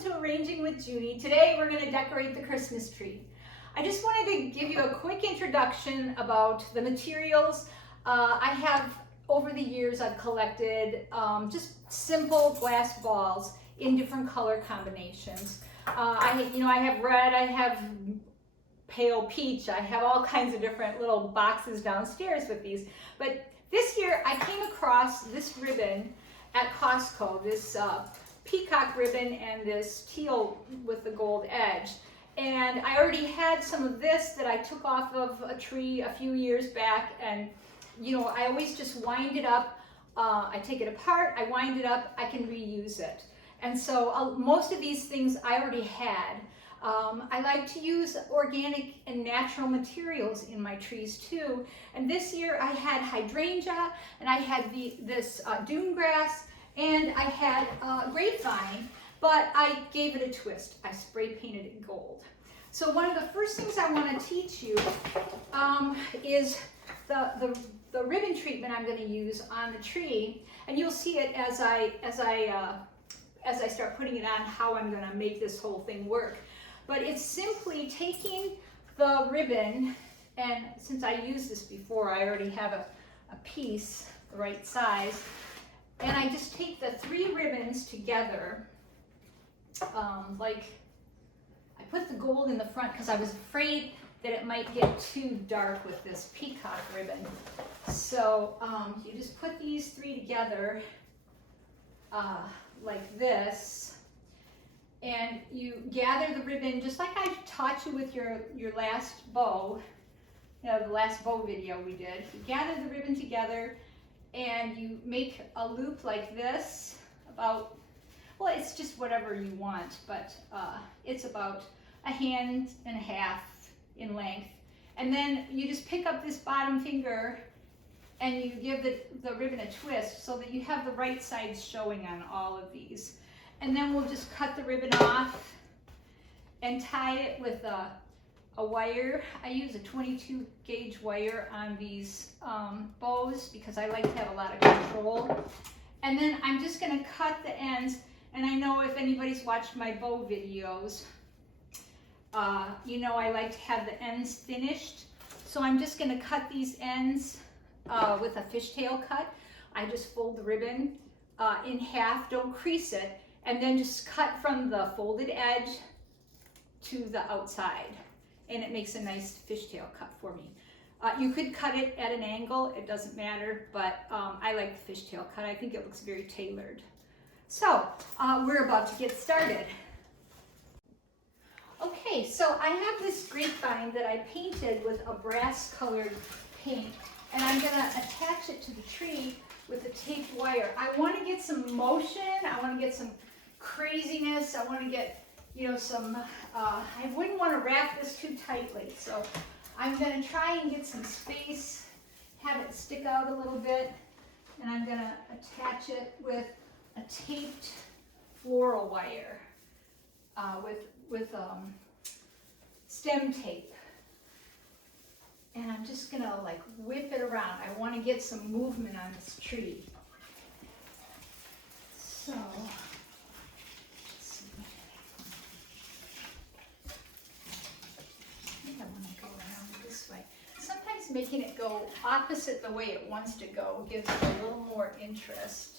to Arranging with Judie. Today we're going to decorate the Christmas tree. I just wanted to give you a quick introduction about the materials. I have, over the years, I've collected just simple glass balls in different color combinations. I have red, I have pale peach, I have all kinds of different little boxes downstairs with these. But this year I came across this ribbon at Costco, this peacock ribbon and this teal with the gold edge. And I already had some of this that I took off of a tree a few years back, and I always just wind it up. I take it apart, I wind it up, I can reuse it. And so most of these things I already had. I like to use organic and natural materials in my trees too. And this year I had hydrangea, and I had this dune grass, and I had grapevine, but I gave it a twist. I spray painted it gold. So one of the first things I want to teach you is the ribbon treatment I'm going to use on the tree, and you'll see it as I start putting it on, how I'm going to make this whole thing work. But it's simply taking the ribbon, and since I used this before, I already have a piece the right size, and I just take the 3 ribbons together, like I put the gold in the front because I was afraid that it might get too dark with this peacock ribbon. So you just put these 3 together like this, and you gather the ribbon just like I taught you with your last bow, the last bow video we did. You gather the ribbon together and you make a loop like this, about, well, it's just whatever you want, but it's about a hand and a half in length. And then you just pick up this bottom finger and you give the ribbon a twist so that you have the right sides showing on all of these. And then we'll just cut the ribbon off and tie it with a wire. I use a 22 gauge wire on these bows because I like to have a lot of control. And then I'm just going to cut the ends. And I know if anybody's watched my bow videos, I like to have the ends finished. So I'm just going to cut these ends with a fishtail cut. I just fold the ribbon in half, don't crease it, and then just cut from the folded edge to the outside. And it makes a nice fishtail cut for me. You could cut it at an angle, it doesn't matter, but I like the fishtail cut. I think it looks very tailored. So we're about to get started. Okay, so I have this grapevine that I painted with a brass colored paint, and I'm gonna attach it to the tree with a taped wire. I wanna get some motion, I wanna get some craziness, I wanna get some, I wouldn't want to wrap this too tightly, so I'm going to try and get some space, have it stick out a little bit, and I'm going to attach it with a taped floral wire with stem tape. And I'm just going to like whip it around. I want to get some movement on this tree. So making it go opposite the way it wants to go gives it a little more interest.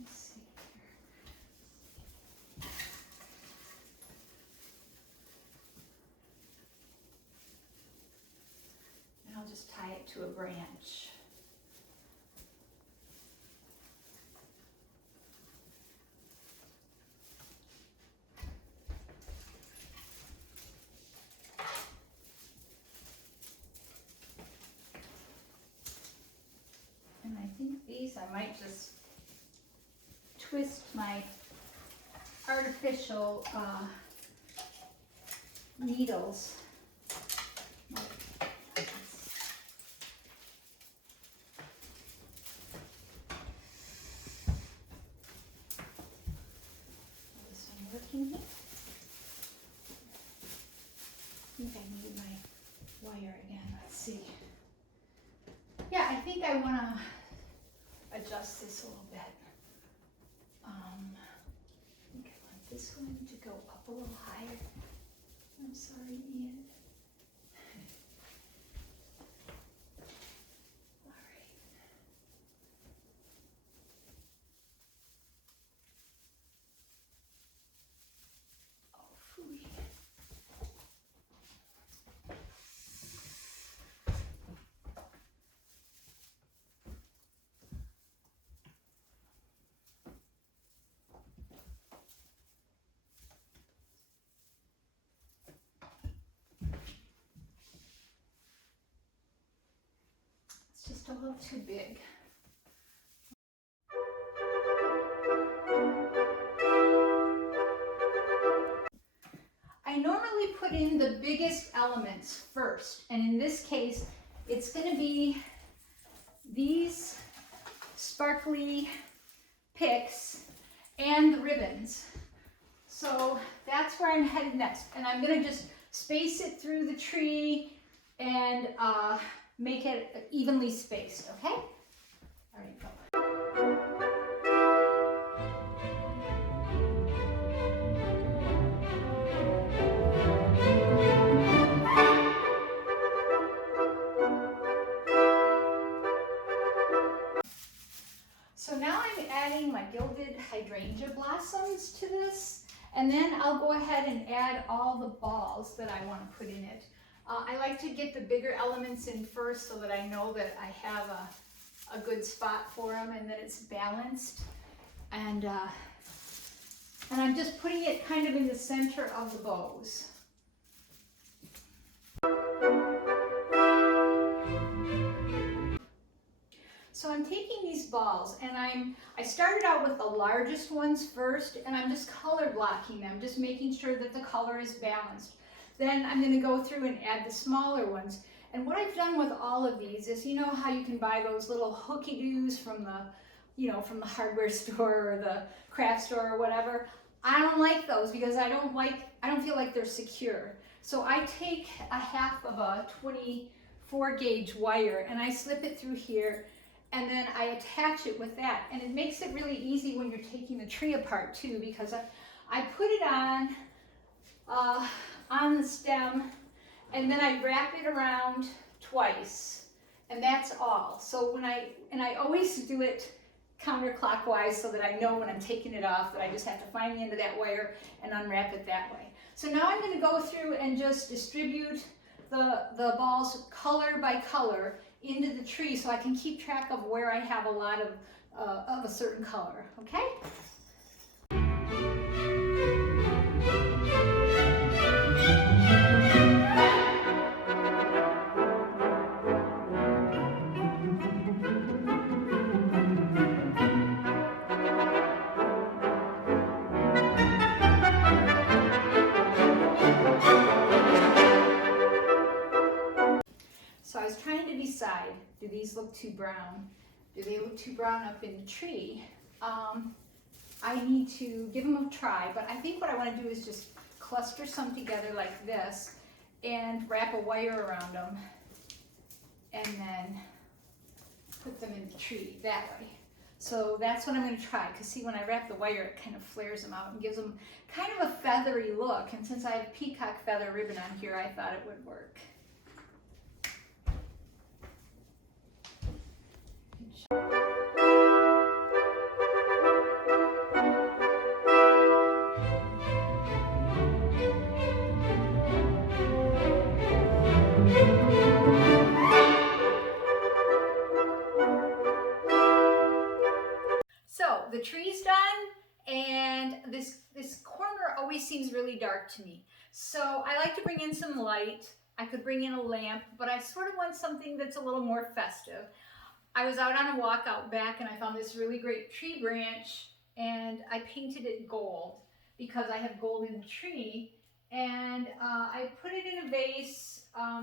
Let's see here. And I'll just tie it to a branch. And I think these, I might just twist my artificial needles. This one working here. I think I need my wire again. Let's see. Yeah, I think I want to adjust this a little bit. up a little higher. I'm sorry, Ian. All right. Oh, phooey. It's just a little too big. I normally put in the biggest elements first, and in this case, it's going to be these sparkly picks and the ribbons. So that's where I'm headed next, and I'm going to just space it through the tree and make it evenly spaced, okay? All right, go. So now I'm adding my gilded hydrangea blossoms to this, and then I'll go ahead and add all the balls that I want to put in it. I like to get the bigger elements in first so that I know that I have a good spot for them and that it's balanced. And I'm just putting it kind of in the center of the bows. So I'm taking these balls and I started out with the largest ones first, and I'm just color blocking them, just making sure that the color is balanced. Then I'm going to go through and add the smaller ones. And what I've done with all of these is, you know how you can buy those little hooky-doos from from the hardware store or the craft store or whatever. I don't like those because I don't feel like they're secure. So I take a half of a 24 gauge wire and I slip it through here, and then I attach it with that. And it makes it really easy when you're taking the tree apart too, because I put it on the stem, and then I wrap it around twice, and that's all. So I always do it counterclockwise so that I know when I'm taking it off that I just have to find the end of that wire and unwrap it that way. So now I'm going to go through and just distribute the balls color by color into the tree so I can keep track of where I have a lot of a certain color, okay? So I was trying to decide, do these look too brown? Do they look too brown up in the tree? I need to give them a try, but I think what I want to do is just cluster some together like this and wrap a wire around them and then put them in the tree that way. So that's what I'm going to try, because see, when I wrap the wire, it kind of flares them out and gives them kind of a feathery look, and since I have peacock feather ribbon on here, I thought it would work. So the tree's done, and this corner always seems really dark to me. So I like to bring in some light. I could bring in a lamp, but I sort of want something that's a little more festive. I was out on a walk out back and I found this really great tree branch, and I painted it gold because I have gold in the tree, and I put it in a vase.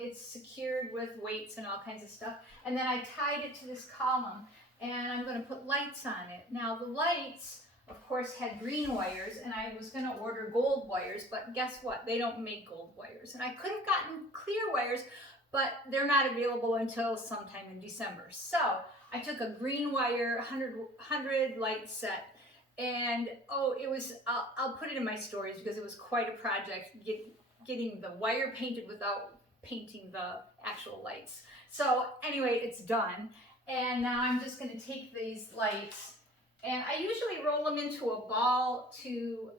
It's secured with weights and all kinds of stuff, and then I tied it to this column, and I'm going to put lights on it. Now the lights, of course, had green wires, and I was going to order gold wires, but guess what? They don't make gold wires. And I could have gotten clear wires, but they're not available until sometime in December. So I took a green wire 100 light set, And oh, it was, I'll put it in my stories because it was quite a project getting the wire painted without painting the actual lights. So anyway, it's done. And now I'm just gonna take these lights, and I usually roll them into a ball to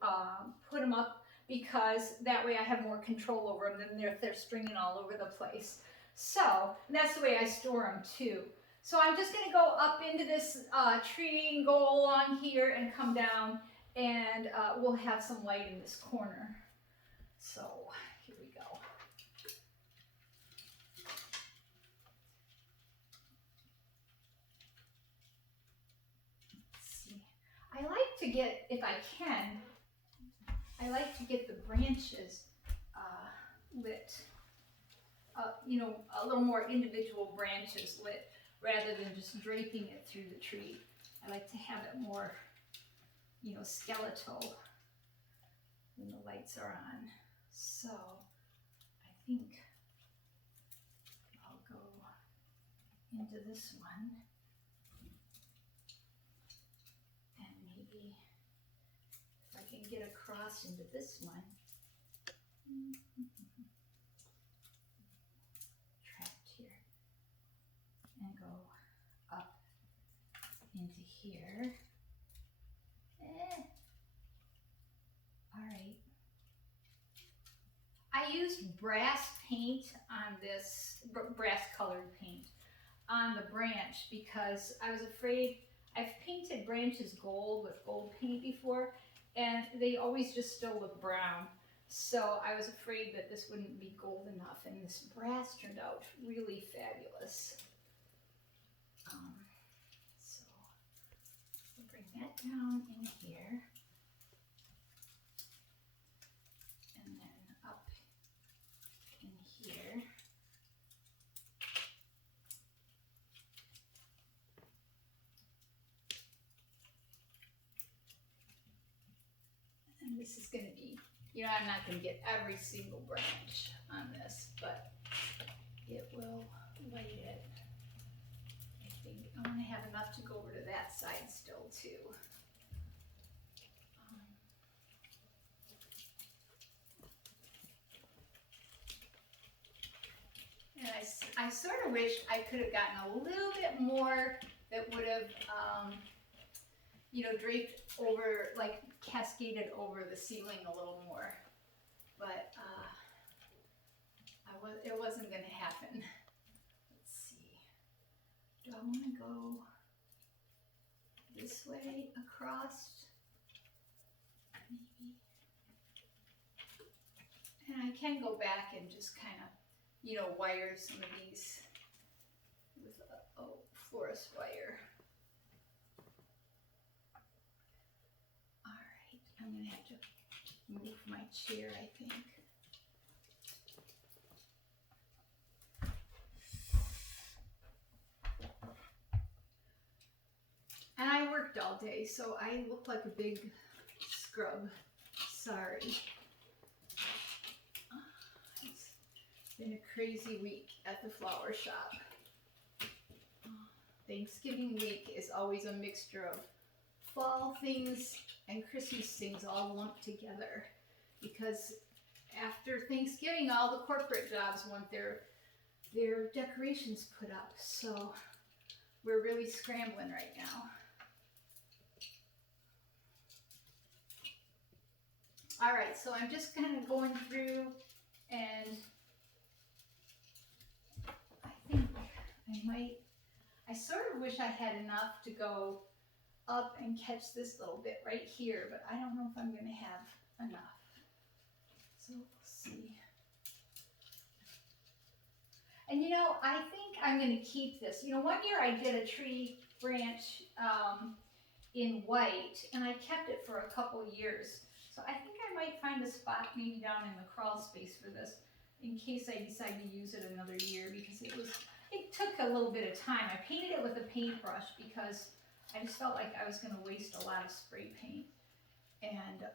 put them up, because that way I have more control over them than if they're stringing all over the place. So that's the way I store them too. So I'm just going to go up into this tree and go along here and come down, and we'll have some light in this corner. So here we go. Let's see. I like to get, if I can, I like to get the branches lit. You know, a little more individual branches lit, rather than just draping it through the tree. I like to have it more, you know, skeletal when the lights are on. So I think I'll go into this one, and maybe if I can get across into this one. And go up into here. All right. I used brass paint on this, brass colored paint on the branch, because I was afraid, I've painted branches gold with gold paint before, and they always just still look brown. So I was afraid that this wouldn't be gold enough, and this brass turned out really fabulous. So we'll bring that down in here, and then up in here. And this is going to be, you know, I'm not going to get every single branch on this, but it will light it. I think I want to have enough to go over to that side still too. And I sort of wish I could have gotten a little bit more that would have, you know, draped over, like cascaded over the ceiling a little more. But it wasn't going to happen. Let's see. Do I want to go this way across? Maybe. And I can go back and just kind of, you know, wire some of these with a florist wire. All right, I'm going to have to move my chair, I think. And I worked all day, so I look like a big scrub. Sorry. It's been a crazy week at the flower shop. Thanksgiving week is always a mixture of fall things and Christmas things all lumped together, because after Thanksgiving, all the corporate jobs want their decorations put up. So we're really scrambling right now. All right, so I'm just kind of going through, and I think I sort of wish I had enough to go up and catch this little bit right here, but I don't know if I'm going to have enough. So we'll see. And you know, I think I'm going to keep this. You know, one year I did a tree branch in white, and I kept it for a couple years. So I think I might find a spot maybe down in the crawl space for this, in case I decide to use it another year, because it took a little bit of time. I painted it with a paintbrush because I just felt like I was going to waste a lot of spray paint. And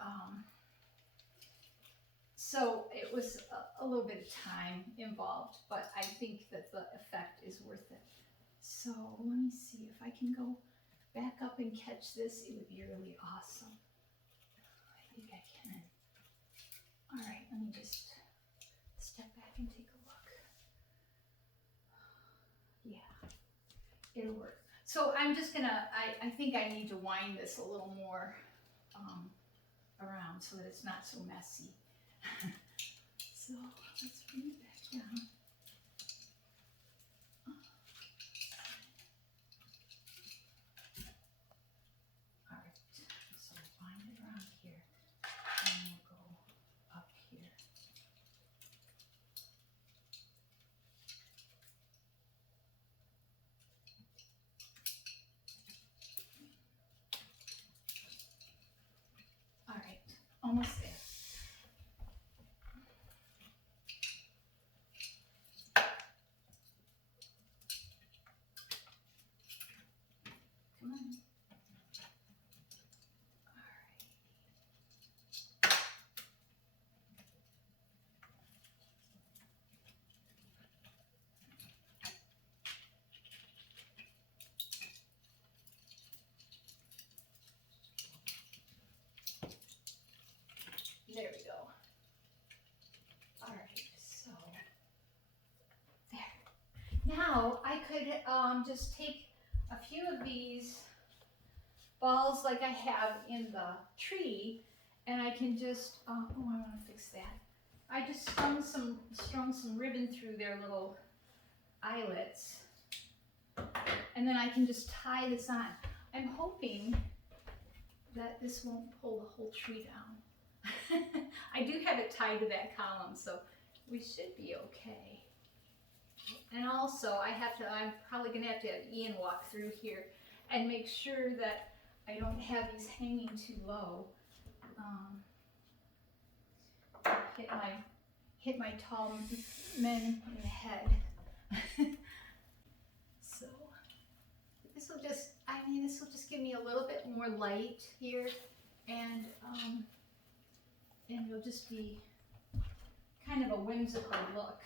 so it was a little bit of time involved, but I think that the effect is worth it. So let me see if I can go back up and catch this, it would be really awesome. I think I can. All right, let me just step back and take a look. Yeah, it'll work. So I'm just gonna, I think I need to wind this a little more around so that it's not so messy. So let's bring it back down. All right, so wind it around here, and we'll go up here. All right, almost there. Come on. There we go. All right, so there. Now I could just take a few of these balls like I have in the tree, and I can just, oh, I want to fix that. I just strung some ribbon through their little eyelets, and then I can just tie this on. I'm hoping that this won't pull the whole tree down. I do have it tied to that column, so we should be okay. And also, I'm probably gonna have to have Ian walk through here and make sure that I don't have these hanging too low. Hit my tall men in the head. So this will just, this will just give me a little bit more light here, and it'll just be kind of a whimsical look.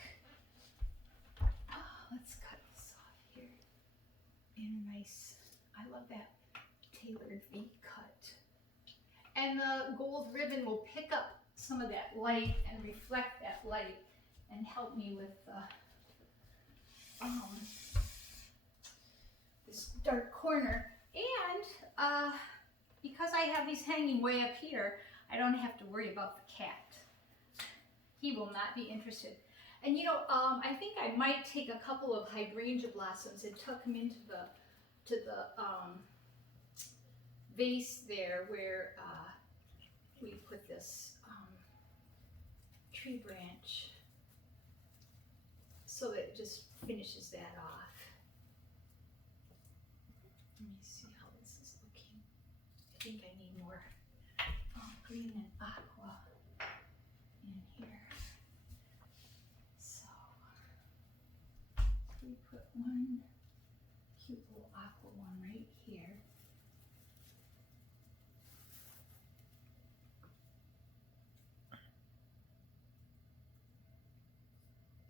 Let's cut this off here in a nice, I love that tailored V cut. And the gold ribbon will pick up some of that light and reflect that light and help me with this dark corner. And because I have these hanging way up here, I don't have to worry about the cat. He will not be interested. And you know, I think I might take a couple of hydrangea blossoms and tuck them into the vase there where we put this tree branch, so that it just finishes that off. Let me see how this is looking. I think I need more green and aqua in here. So we put one cute little aqua one right here.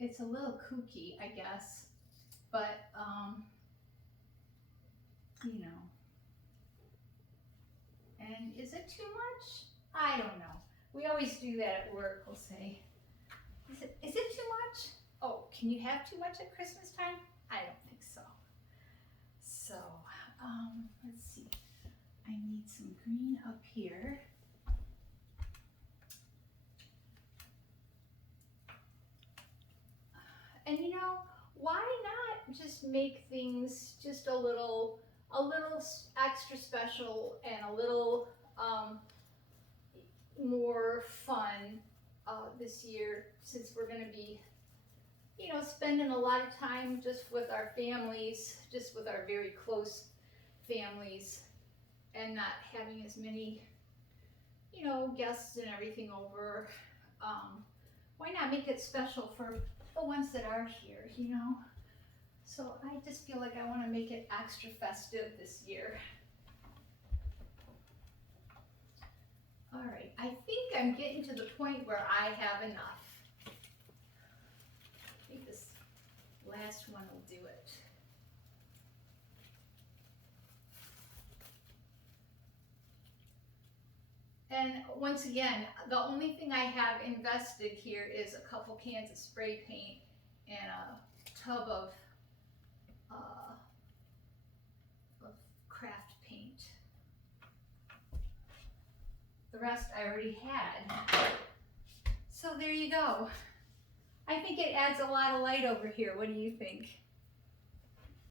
It's a little kooky, I guess, but you know. And is it too much? I don't know. We always do that at work. We'll say, is it too much? Oh, can you have too much at Christmas time? I don't think so. So, let's see. I need some green up here. And you know, why not just make things just a little extra special and a little more fun this year, since we're going to be, you know, spending a lot of time just with our families, just with our very close families, and not having as many, you know, guests and everything over. Why not make it special for the ones that are here, you know? So I just feel like I want to make it extra festive this year. All right, I think I'm getting to the point where I have enough. I think this last one will do it. And once again, the only thing I have invested here is a couple cans of spray paint and a tub of craft paint. The rest I already had. So there you go. I think it adds a lot of light over here. What do you think?